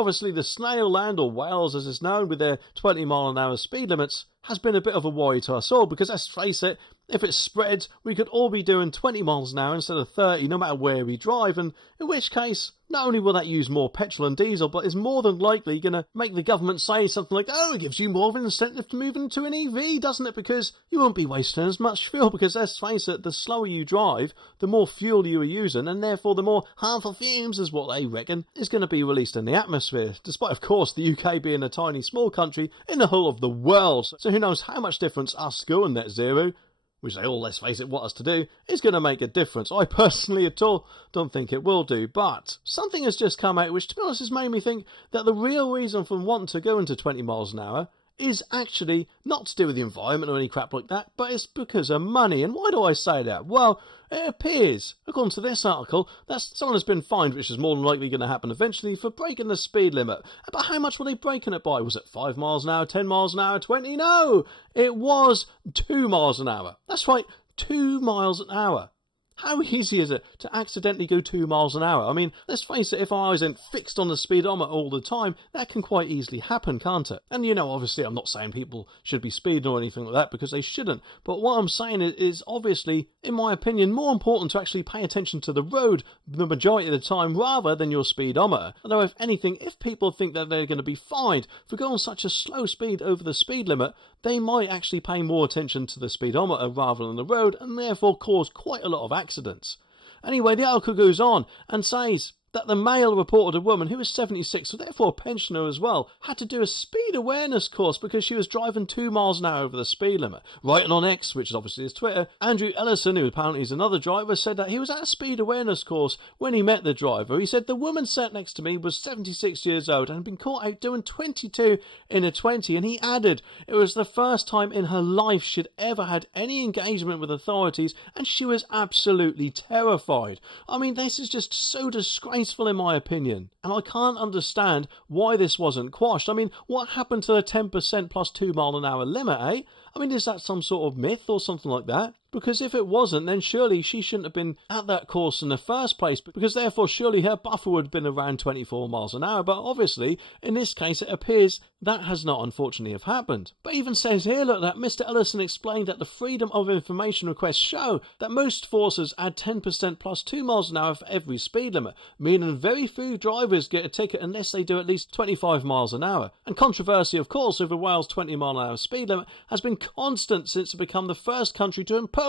obviously the snail land, or Wales as it's known, with their 20-mile-an-hour speed limits, has been a bit of a worry to us all, because let's face it, if it spreads, we could all be doing 20 miles an hour instead of 30, no matter where we drive, and in which case, not only will that use more petrol and diesel, but is more than likely going to make the government say something like, oh, it gives you more of an incentive to move into an EV, doesn't it? Because you won't be wasting as much fuel, because let's face it, the slower you drive, the more fuel you are using, and therefore the more harmful fumes, is what they reckon, is going to be released in the atmosphere, despite, of course, the UK being a tiny, small country in the whole of the world. So who knows how much difference us going net zero, which they all, let's face it, want us to do, is going to make a difference. I personally at all don't think it will do, but something has just come out which, to be honest, has made me think that the real reason for wanting to go into 20 miles an hour is actually not to do with the environment or any crap like that, but it's because of money. And why do I say that? Well, it appears, according to this article, that someone has been fined, which is more than likely going to happen eventually, for breaking the speed limit. But how much were they breaking it by? Was it 5 miles an hour, 10 miles an hour, 20? No! It was 2 miles an hour. That's right, 2 miles an hour. How easy is it to accidentally go 2 miles an hour? I mean, let's face it, if our eyes aren't fixed on the speedometer all the time, that can quite easily happen, can't it? And you know, obviously, I'm not saying people should be speeding or anything like that, because they shouldn't. But what I'm saying is obviously, in my opinion, more important to actually pay attention to the road the majority of the time rather than your speedometer. Although, if anything, if people think that they're going to be fined for going such a slow speed over the speed limit, they might actually pay more attention to the speedometer rather than the road, and therefore cause quite a lot of accidents. Anyway, the article goes on and says that the Mail reported a woman who was 76, so therefore a pensioner as well, had to do a speed awareness course because she was driving 2 miles an hour over the speed limit. Writing on X, which is obviously his Twitter, Andrew Ellison, who apparently is another driver, said that he was at a speed awareness course when he met the driver. He said the woman sat next to me was 76 years old and had been caught out doing 22 in a 20, and he added it was the first time in her life she'd ever had any engagement with authorities, and she was absolutely terrified. I mean, this is just so disgraceful in my opinion, and I can't understand why this wasn't quashed. I mean, what happened to the 10% plus 2 mile an hour limit, eh? I mean, is that some sort of myth or something like that? Because if it wasn't, then surely she shouldn't have been at that course in the first place, because therefore surely her buffer would have been around 24 miles an hour. But obviously, in this case, it appears that has not unfortunately have happened. But even says here, look, that Mr. Ellison explained that the Freedom of Information requests show that most forces add 10% plus 2 miles an hour for every speed limit, meaning very few drivers get a ticket unless they do at least 25 miles an hour. And controversy, of course, over Wales' 20 mile an hour speed limit has been constant since it became the first country to impose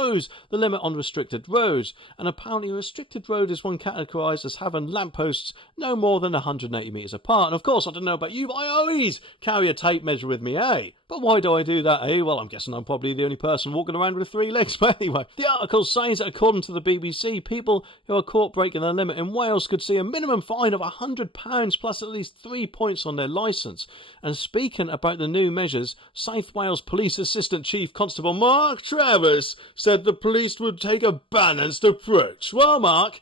the limit on restricted roads, and apparently a restricted road is one categorised as having lampposts no more than 180 metres apart. And of course, I don't know about you, but I always carry a tape measure with me, eh? But why do I do that, eh? Well, I'm guessing I'm probably the only person walking around with 3 legs. But anyway, the article says that according to the BBC, people who are caught breaking the limit in Wales could see a minimum fine of £100 plus at least 3 points on their licence. And speaking about the new measures, South Wales Police Assistant Chief Constable Mark Travis said the police would take a balanced approach. Well, Mark,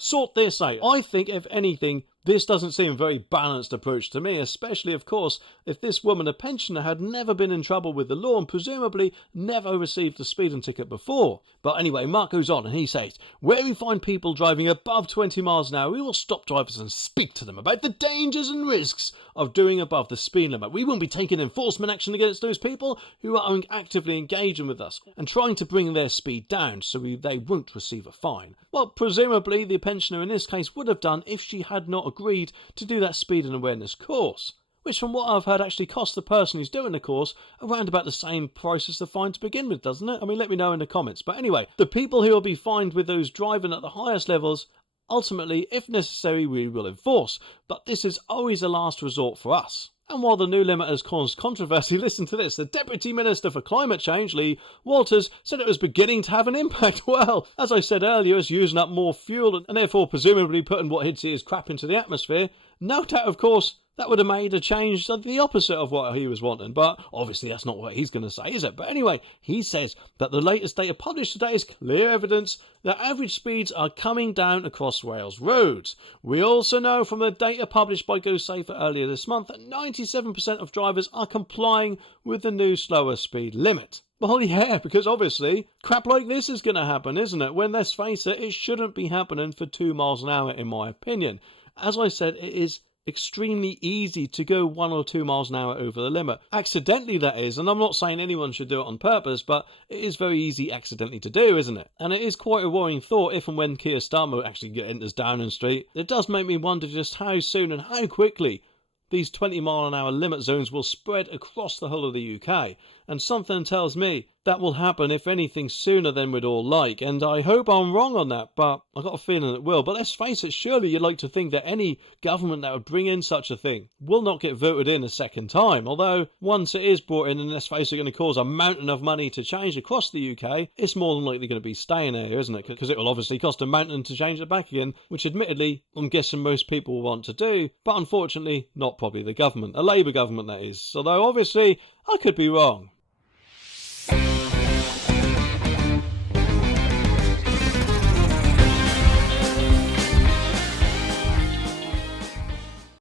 sort this out. I think, if anything, this doesn't seem a very balanced approach to me, especially, of course, if this woman, a pensioner, had never been in trouble with the law and presumably never received a speeding ticket before. But anyway, Mark goes on and he says, where we find people driving above 20 miles an hour, we will stop drivers and speak to them about the dangers and risks of doing above the speed limit. We won't be taking enforcement action against those people who are actively engaging with us and trying to bring their speed down so they won't receive a fine. Well, presumably the pensioner in this case would have done if she had not agreed to do that speed and awareness course, which from what I've heard actually costs the person who's doing the course around about the same price as the fine to begin with, doesn't it? I mean, let me know in the comments. But anyway, the people who will be fined with those driving at the highest levels, ultimately, if necessary, we will enforce. But this is always a last resort for us. And while the new limit has caused controversy, listen to this. The Deputy Minister for Climate Change, Lee Walters, said it was beginning to have an impact. Well, as I said earlier, it's using up more fuel and therefore presumably putting what he'd see as crap into the atmosphere. No doubt, of course, that would have made a change the opposite of what he was wanting. But obviously that's not what he's going to say, is it? But anyway, he says that the latest data published today is clear evidence that average speeds are coming down across Wales roads. We also know from the data published by Go Safer earlier this month that 97% of drivers are complying with the new slower speed limit. Well, yeah, because obviously crap like this is going to happen, isn't it? When, let's face it, it shouldn't be happening for 2 miles an hour, in my opinion. As I said, it is extremely easy to go 1 or 2 miles an hour over the limit. Accidentally, that is, and I'm not saying anyone should do it on purpose, but it is very easy accidentally to do, isn't it? And it is quite a worrying thought if and when Keir Starmer actually enters Downing Street. It does make me wonder just how soon and how quickly these 20-mile-an-hour limit zones will spread across the whole of the UK, and something tells me that will happen, if anything, sooner than we'd all like, and I hope I'm wrong on that, but I've got a feeling it will. But let's face it, surely you'd like to think that any government that would bring in such a thing will not get voted in a second time, although once it is brought in, and let's face it, going to cause a mountain of money to change across the UK, it's more than likely going to be staying here, isn't it? Because it will obviously cost a mountain to change it back again, which admittedly I'm guessing most people will want to do, but unfortunately not probably the government, a Labour government that is, although obviously I could be wrong.